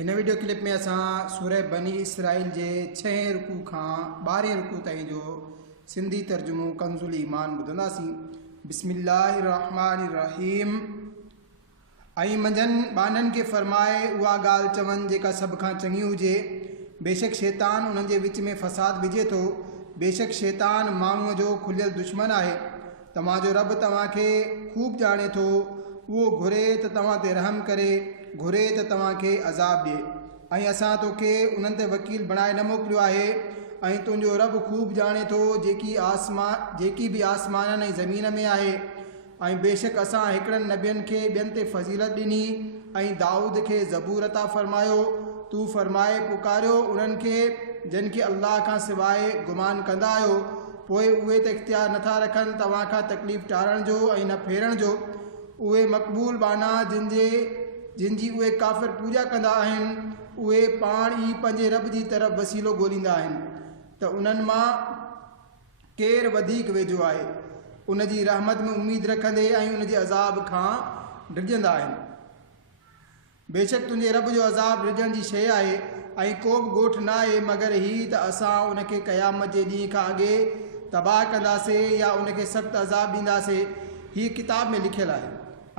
इन video clip में असां सूरह बनी इसराइल के 6 रुकू का 12 रुकू ताईं जो सिंधी तर्जुमो कंजुल ईमान ॿुधंदासीं। बिस्मिल्लाहिर्रहमानिर्रहीम। ऐं मंझंदि बाननि के फरमाए उहा ॻाल्हि चवनि जेका सभ खां चङी हुजे। बेशक शैतान उन्हनि जे विच में फ़साद विझे थो। बेशक शैतान माण्हूअ जो खुलियल दुश्मन आहे। तव्हांजो रब तव्हांखे खूब ॼाणे थो। उहो घुरे त तव्हां ते रहम करे, घुरे त तव्हांखे अज़ाब ॾिए। ऐं असां तोखे उन्हनि ते वकील बणाए न मोकिलियो आहे। ऐं तुंहिंजो रब खूब ॼाणे थो जेकी बि आसमाननि ऐं ज़मीन में आहे। ऐं बेशक असां हिकिड़नि नबियनि खे ॿियनि ते फज़ीलत ॾिनी ऐं दाऊद खे ज़बूर अता फ़रमायो। तू फ़रमाए पुकारियो उन्हनि खे जिन खे अल्लाह खां सवाइ गुमान कंदा आहियो। पोइ उहे त इख़्तियार नथा रखनि तव्हां खां तकलीफ़ टारण जो ऐं न फेरण जो। उहे मक़बूल बाना जिन जी उहे काफ़िर पूॼा कंदा आहिनि, उहे पाण ई पंहिंजे रब जी तरफ़ वसीलो ॻोल्हींदा आहिनि त उन्हनि मां केरु वधीक वेझो आहे। उन जी रहमत में उम्मीद रखंदे ऐं उन जे अज़ाब खां डिॼंदा आहिनि। बेशक तुंहिंजे रब जो अज़ाब डिॼण जी शइ आहे ऐं को बि ॻोठ न आहे मगर ही त असां उनखे क़यामत जे ॾींहं खां अॻे तबाह कंदासीं या उनखे सख़्तु अज़ाब ॾींदासीं। हीअ किताब में लिखियलु आहे।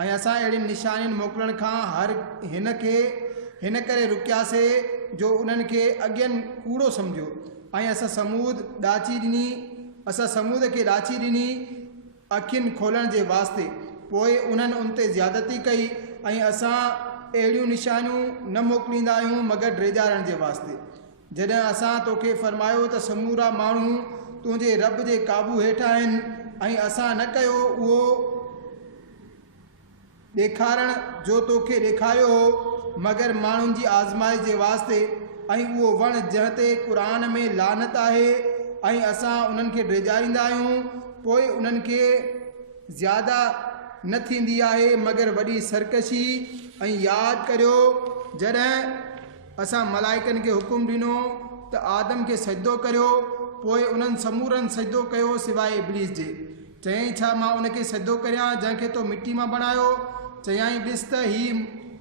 ऐं असां अहिड़ियुनि निशानियुनि मोकिलण खां हिन करे रुकियासीं जो उन्हनि खे अॻियनि कूड़ो सम्झो। ऐं असां समूद खे ॾाची ॾिनी अखियुनि खोलण जे वास्ते। पोइ उन्हनि उन ते ज़्यादती कई। ऐं असां अहिड़ियूं निशानियूं न मोकिलींदा आहियूं मगर ड्रेजारण जे वास्ते। जॾहिं असां तोखे फरमायो त समूरा माण्हू तुंहिंजे रब जे क़ाबू हेठि आहिनि ऐं असां न कयो उहो ॾेखारण जो तोखे ॾेखारियो हो मगर माण्हुनि जी आज़माइश जे वास्ते। ऐं उहो वण जंहिं ते क़ुरान में लानत आहे ऐं असां उन्हनि खे ड्रेजारींदा आहियूं। पोइ उन्हनि खे ज़्यादा न थींदी आहे मगर वॾी सरकशी। ऐं यादि करियो जॾहिं असां मलाइकनि खे हुकुम ॾिनो त आदम खे सजदो करियो। पोइ उन्हनि समूरनि सजदो कयो सिवाइ इब्लीस जे। चयईं छा मां उनखे सजदो करियां जंहिंखे तो मिटी मां बणायो। चयाईं ॾिस त ही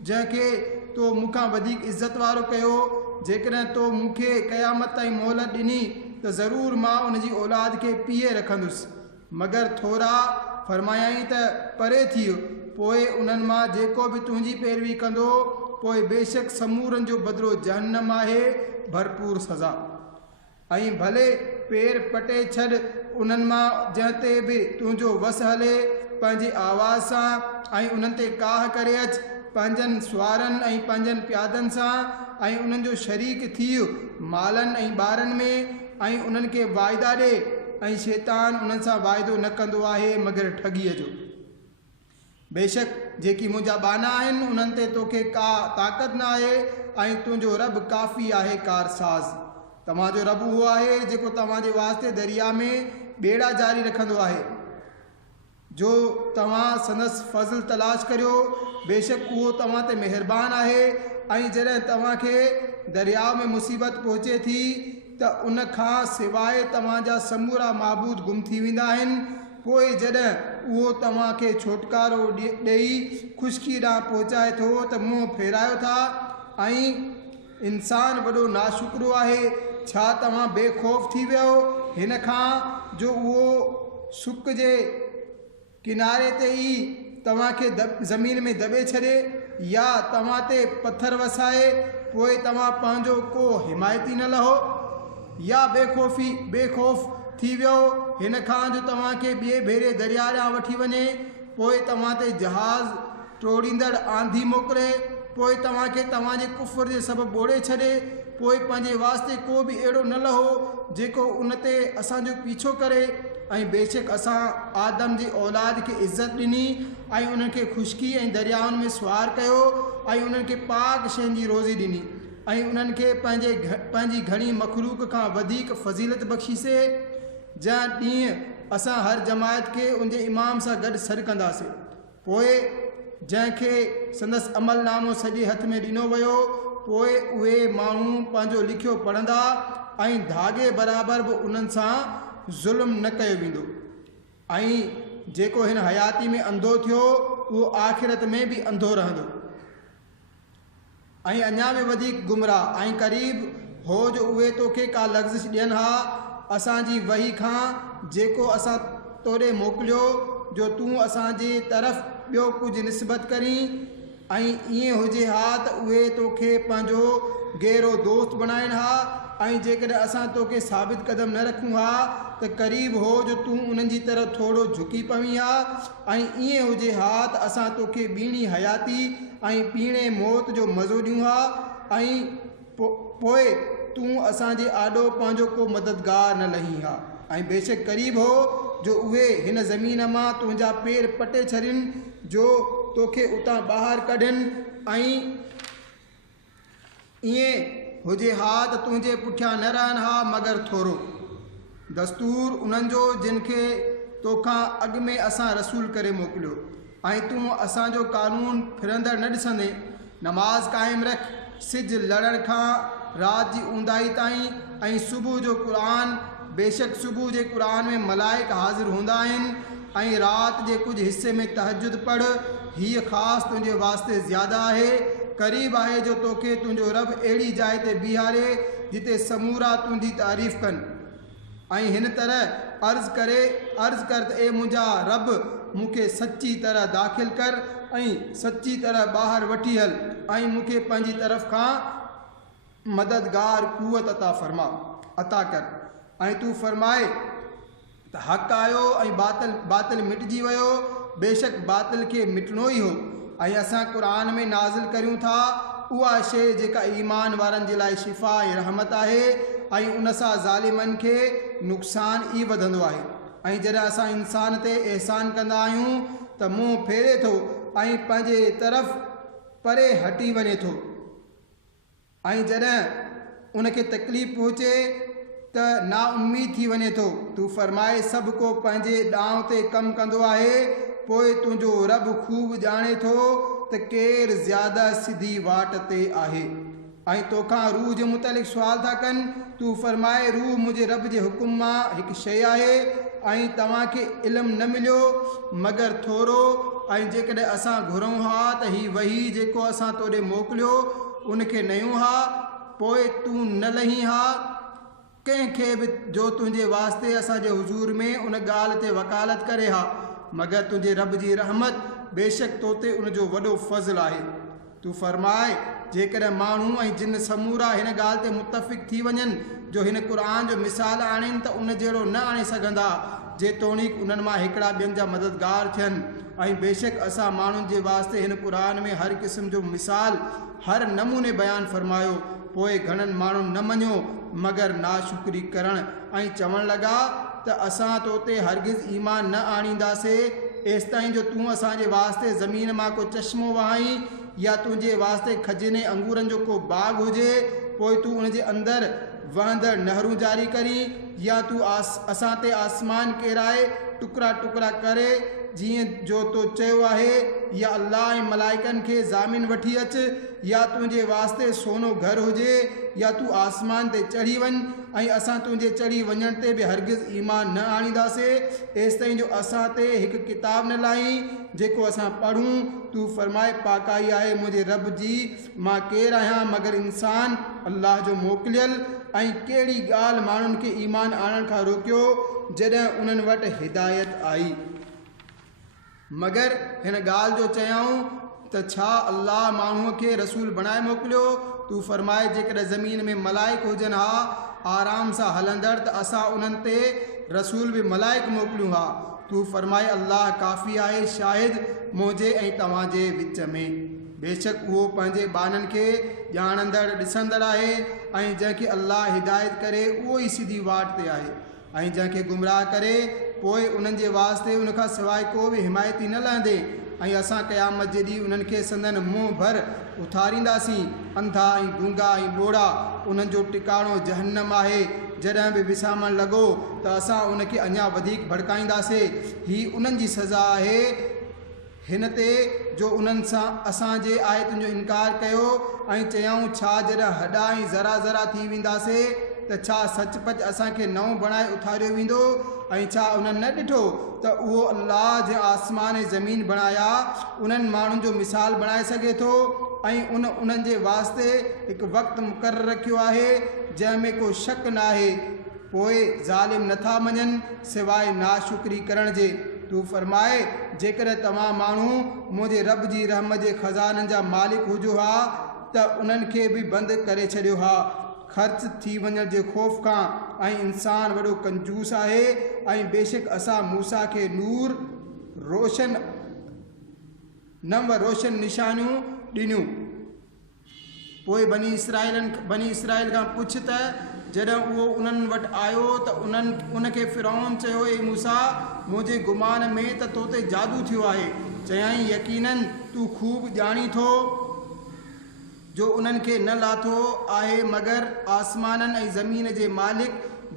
जंहिंखे तो मूंखां वधीक इज़त वारो कयो। जेकॾहिं तो मूंखे क़यामत ताईं मोहलत ॾिनी त ज़रूरु मां उनजी औलाद खे पीए रखंदुसि। मगर थोरा फरमायाई त परे थियो। पोइ उन्हनि मां जेको बि तुंहिंजी पैरवी कंदो पोइ बेशक समूरनि जो बदिलो जहन्नम आहे, भरपूर सज़ा। ऐं भले पेर पटे छॾ उन्हनि मां जंहिं ते बि तुंहिंजो वस हले पंहिंजी आवाज़ सां। ऐं उन्हनि ते काह करे अच पंहिंजनि सुवारनि ऐं पंहिंजनि प्यादनि सां। ऐं उन्हनि जो शरीक थी मालनि ऐं ॿारनि में। ऐं उन्हनि खे वाइदा ॾे ऐं शैतान उन्हनि सां वाइदो न कंदो आहे मगर ठगीअ जो। बेशक जेकी मुंहिंजा बाना आहिनि उन्हनि ते तोखे का ताक़त न आहे ऐं तुंहिंजो रब काफ़ी आहे कारसाज़। तव्हांजो रब उहो आहे जेको तव्हांजे वास्ते दरिया में ॿेड़ा जारी रखंदो आहे जो तव्हां संदसि फज़ल तलाश करियो। बेशक उहो तव्हां ते महिरबान आहे। ऐं जॾहिं तव्हांखे दरियाव में मुसीबत पहुचे थी त उन खां सवाइ तव्हांजा समूरा माबूद गुम थी वेंदा आहिनि। पोइ जॾहिं उहो तव्हांखे छोटकारो ॾेई ख़ुश्की ॾांहुं पहुचाए थो त मुंहुं फेरायो था। ऐं इंसान वॾो नाशुक्रो आहे। छा तव्हां बेखौफ़ थी वियो हिन खां जो उहो सुक जे किनारे ते ई तव्हांखे ज़मीन में दॿे छॾे या तव्हां ते पथर वसाए पोइ तव्हां पंहिंजो को हिमायती न लहो। या बेखौफ़ थी वियो हिन खां जो तव्हांखे ॿिए भेरे दरिया ॾांहुं वठी वञे। पोइ तव्हां ते जहाज़ टोड़ींदड़ आंधी मोकिले। पोइ तव्हांखे तव्हांजे कुफ़र जे सबबु ॿोड़े छॾे। पोइ पंहिंजे वास्ते को बि अहिड़ो न लहो जेको उन ते असांजो पीछो करे। ऐं बेशक असां आदम जी औलाद खे इज़त ॾिनी ऐं उन्हनि खे ख़ुश्की ऐं दरियाउनि में सुवार कयो ऐं उन्हनि खे पाक शयुनि जी रोज़ी ॾिनी। ऐं उन्हनि खे पंहिंजी घणी मखलूक खां वधीक फज़ीलत बख़्शीसे। जंहिं ॾींहुं असां हर जमायत खे उनजे इमाम सां गॾु सॾु कंदासीं। पोइ जंहिंखे संदसि अमल नामो सॼे हथ में ॾिनो वियो पोइ उहे माण्हू पंहिंजो लिखियो पढ़ंदा ऐं धागे बराबरि बि उन्हनि सां ज़ुल्म न कयो वेंदो। ऐं जेको हिन हयाती में अंधो थियो उहो आख़िरत में बि अंधो रहंदो। ऐं अञा बि वधीक गुमराह ऐं क़रीब हो जो उहे तोखे का लफ़्ज़ ॾियनि हा असांजी वही खां जेको असां तोॾे मोकिलियो जो तूं असांजे तरफ़ ॿियो कुझु निस्बत करीं ऐं ईअं हुजे हा त उहे तोखे पंहिंजो गहरो दोस्त बणाइनि हा ऐं जेकॾहिं असां तोखे साबित क़दम न रखूं हा त क़रीब हो जो तूं उन्हनि जी तरफ़ थोरो झुकी पवीं हा ऐं ईअं हुजे हा त असां तोखे ॿीणी हयाती ऐं ॿीणे मौत जो मज़ो ॾियूं हा ऐं पोइ तूं असांजे आॾो पंहिंजो को मददगार न लहीं हा ऐं बेशक क़रीब हो जो उहे हिन ज़मीन मां तुंहिंजा पेर पटे छॾनि जो तोखे उतां ॿाहिरि कढनि ऐं ईअं हुजे हा त तुंहिंजे पुठियां न रहनि हा मगर थोरो दस्तूर उन्हनि जो जिन खे तोखां अॻु में असां रसूल करे मोकिलियो ऐं तूं असांजो कानून फिरंदड़ न ॾिसंदे नमाज़ क़ाइमु रख सिज लड़ण खां राति जी ऊंदाही ताईं ऐं सुबुह जो क़ुरान बेशक सुबुह जे क़ुरान में मलाइक हाज़िर हूंदा आहिनि ऐं राति जे कुझु हिसे में तहजुद पढ़ हीअ ख़ासि तुंहिंजे वास्ते ज़्यादा आहे क़रीब आहे जो तोखे तुंहिंजो रब अहिड़ी जाइ ते बीहारे जिते समूरा तुंहिंजी तारीफ़ कनि ऐं हिन तरह अर्ज़ कर त ए मुंहिंजा रब मूंखे सची तरह दाख़िल कर ऐं सची तरह ॿाहिरि वठी हल ऐं मूंखे पंहिंजी तरफ़ खां मददगार कुवत अता कर ऐं तूं फरमाए त हक़ आयो ऐं बातिल मिटिजी वियो बेशक बातिल खे मिटणो ई हो ऐं असां क़ुरान में नाज़िल करियूं था उहा शइ जेका ईमान वारनि जे लाइ शिफ़ा ऐं रहमत आहे ऐं उन सां ज़ालिमनि खे नुक़सान ई वधंदो आहे ऐं जॾहिं असां इंसान ते अहसान कंदा आहियूं त मुंहुं फेरे थो ऐं पंहिंजे तरफ़ परे हटी वञे थो ऐं जॾहिं उनखे तकलीफ़ पहुचे त नाउमीद थी वञे थो तूं फरमाए सभु को पंहिंजे ॾांहुं ते कमु कंदो आहे पोइ तुंहिंजो रब ख़ूब ॼाणे थो त केरु ज़्यादा सिधी वाट ते आहे ऐं तोखां रूह जे मुतालिक़ सुवाल था कनि तूं फरमाए रूह मुंहिंजे रब जे हुकुम मां हिकु शइ आहे ऐं तव्हांखे इल्मु न मिलियो मगर थोरो ऐं जेकॾहिं असां घुरूं हा त हीउ वही जेको असां तोॾे मोकिलियो उनखे नयूं हा पोइ तूं न लहीं हा कंहिंखे बि जो तुंहिंजे वास्ते असांजे हुज़ूर में उन ॻाल्हि ते वकालत करे हा मगर तुंहिंजे रब जी रहमत बेशक तो ते उनजो वॾो फज़ल आहे तूं फरमाए जेकॾहिं माण्हू ऐं जिन समूरा हिन ॻाल्हि ते मुतफ़िक़ थी वञनि जो हिन क़ुरान जो मिसाल आणनि त उन जहिड़ो न आणे सघंदा जेतोणीक उन्हनि मां हिकिड़ा ॿियनि जा मददगार थियनि ऐं बेशक असां माण्हुनि जे वास्ते हिन क़ुरान में हर क़िस्म जो मिसाल हर नमूने बयानु फरमायो पोइ घणनि माण्हुनि न मञियो मगर नाशुक्री करण ऐं चवण लॻा त असां तो ते हरगिज़ ईमान न आणींदासीं एसि ताईं जो तूं असांजे वास्ते ज़मीन मां को चश्मो वहाई या तुंहिंजे वास्ते खजने अंगूरनि जो को बाग़ हुजे पोइ तूं उनजे अंदरि वहंदड़ नहरूं जारी करी या तूं असां ते आसमान केराए टुकड़ा टुकड़ा करे जीअं जो तो चयो आहे या अल्लाह ऐं मलाइकनि खे ज़ामिन वठी अचु या तुंहिंजे वास्ते सोनो घर हुजे या तूं आसमान ते चढ़ी वञ ऐं असां तुंहिंजे चढ़ी वञण ते बि हरगिज़ ईमान न आणींदासीं एसि ताईं जो असां ते हिकु किताब न लाई जेको असां पढ़ूं तूं फरमाए पाकाई आहे मुंहिंजे रब जी मां केरु आहियां मगर इंसान अल्लाह जो मोकिलियल ऐं कहिड़ी ॻाल्हि माण्हुनि खे ईमान आणण खां रोकियो जॾहिं उन्हनि वटि हिदायत आई मगर हिन ॻाल्हि जो चयऊं त छा अल्लाह माण्हूअ खे रसूल बणाए मोकिलियो तूं फरमाए जेकॾहिं ज़मीन में मलाइक हुजनि हा आराम सां हलंदड़ त असां उन्हनि ते रसूल बि मलाइक मोकिलियूं हा तूं फरमाए अल्लाह काफ़ी आहे शाहिद मुंहिंजे ऐं तव्हांजे विच में बेशक उहो पंहिंजे ॿारनि खे ॼाणंदड़ ॾिसंदड़ आहे ऐं जंहिंखे अल्लाह हिदायत करे उहो ई सिधी वाट ते आहे ऐं जंहिंखे गुमराह करे पोइ उन्हनि जे वास्ते उनखां सवाइ को बि हिमायती न लहंदे ऐं असां क़यामत जे ॾींहुं उन्हनि खे संदन मुंहुं भर उथारींदासीं अंधा ऐं गूंगा ऐं ॿोड़ा उन्हनि जो टिकाणो जहन्नम आहे जॾहिं बि विसामण लॻो त असां उनखे अञा वधीक भड़काईंदासीं हीअ उन्हनि जी सज़ा आहे हिन ते जो उन्हनि सां असांजे आयतुनि जो इनकार कयो ऐं चयऊं छा जॾहिं हॾा ऐं ज़रा ज़रा थी वेंदासीं त छा सचपच असांखे नओं बणाए उथारियो वेंदो ऐं छा उन्हनि न ॾिठो त उहो अल्लाह जे आसमान ऐं ज़मीन बणाया उन्हनि माण्हुनि जो मिसाल बणाए सघे थो ऐं उन्हनि जे वास्ते हिकु वक़्तु मुक़ररु रखियो आहे जंहिंमें को शक न आहे। पोइ ज़ालिम नथा मञनि सवाइ नाशुक्री करण जे। तूं फरमाए जेकॾहिं तव्हां माण्हू मुंहिंजे रब जी रहमत जे ख़ज़ाननि जा मालिक हुजो हा त उन्हनि खे बि बंदि करे छॾियो हा ख़र्च थी वञण जे ख़ौफ़ खां। ऐं इंसान वॾो कंजूस आहे। ऐं बेशक असां मूसा खे नूर रोशन निशानियूं ॾिनियूं। पोइ बनी इसराइल खां पुछ त जॾहिं उहो उन्हनि वटि आयो त उनखे फ़िरौन चयो, ए मूसा मुंहिंजे गुमान में त तो ते जादू थियो आहे। चयाईं यकीनन तूं खूब ॼाणी थो जो उन्हनि खे न लाथो आहे मगर आसमाननि ऐं ज़मीन जे मालिक,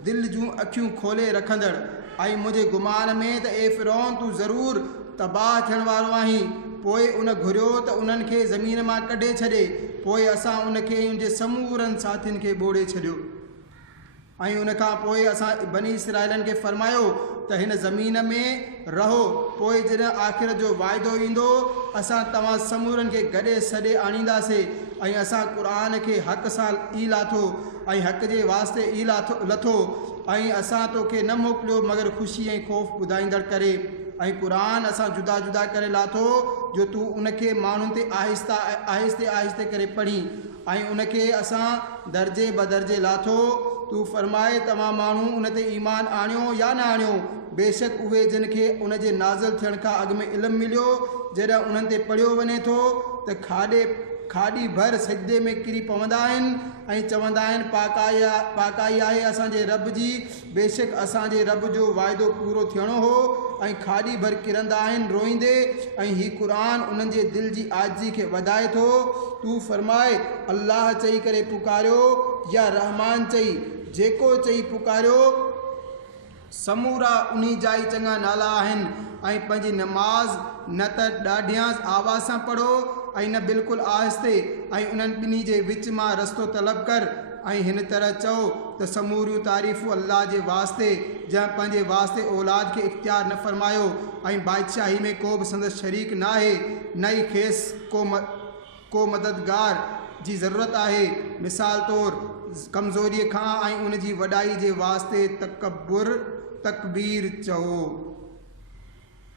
दिलि जूं अखियूं खोले रखंदड़। ऐं मुंहिंजे गुमान में त ए फ़िरौन तूं ज़रूरु तबाह थियण वारो आहीं। पोइ उन घुरियो त उन्हनि खे ज़मीन मां कढे छॾे। पोइ असां उनखे उनजे समूरनि साथियुनि खे ॿोड़े छॾियो। ऐं उनखां पोइ असां बनी इसराइलनि खे फरमायो त हिन ज़मीन में रहो। पोइ जॾहिं आख़िर जो वाइदो ईंदो असां तव्हां समूरनि खे गॾे सॾे आणींदासीं। ऐं असां क़ुर खे हक़ सां ई लाथो ऐं हक़ जे वास्ते ई लथो। ऐं असां तोखे न मोकिलियो मगर ख़ुशी ऐं ख़ौफ़ ॿुधाईंदड़ करे। ऐं क़ुर असां जुदा जुदा करे लाथो जो तूं उनखे माण्हुनि ते आहिस्ते आहिस्ते करे पढ़ी। ऐं उनखे असां दर्जे बदर्जे लाथो। तूं फरमाए तव्हां माण्हू उन ते ईमान आणियो या न आणियो, बेशक उहे जिन खे उन जे नाज़िल थियण खां अॻु में इल्मु मिलियो जॾहिं उन्हनि ते पढ़ियो वञे थो त खाॾी भर सजदे में किरी पवंदा आहिनि ऐं चवंदा आहिनि पाकाई आहे असांजे रब जी। बेशक असांजे रब जो वाइदो पूरो थियणो हो। ऐं खाॾी भर किरंदा आहिनि रोईंदे। ऐं हीउ क़ुर उन्हनि जे दिलि जी आजिज़ी खे वधाए थो। तूं फरमाए अल्लाह चई करे पुकारियो या रहमान चई, जेको चई पुकारियो। समूरा उन जा ई चङा नाला आहिनि। ऐं पंहिंजी नमाज़ न त ॾाढियां आवाज़ सां पढ़ो ऐं न बिल्कुलु आहिस्ते। ऐं उन्हनि ॿिन्ही जे विच मां रस्तो तलब कर। ऐं हिन तरह चओ त समूरियूं तारीफ़ूं अल्लाह जे वास्ते जंहिं पंहिंजे वास्ते औलाद खे इख्तियार न फ़रमायो ऐं बादशाही में को बि संदसि शरीक न आहे, न ई खेसि को मददगार जी ज़रूरत आहे। मिसाल तौर कमज़ोरीअ खां ऐं उन जी वॾाई जे वास्ते तकबीर चओ।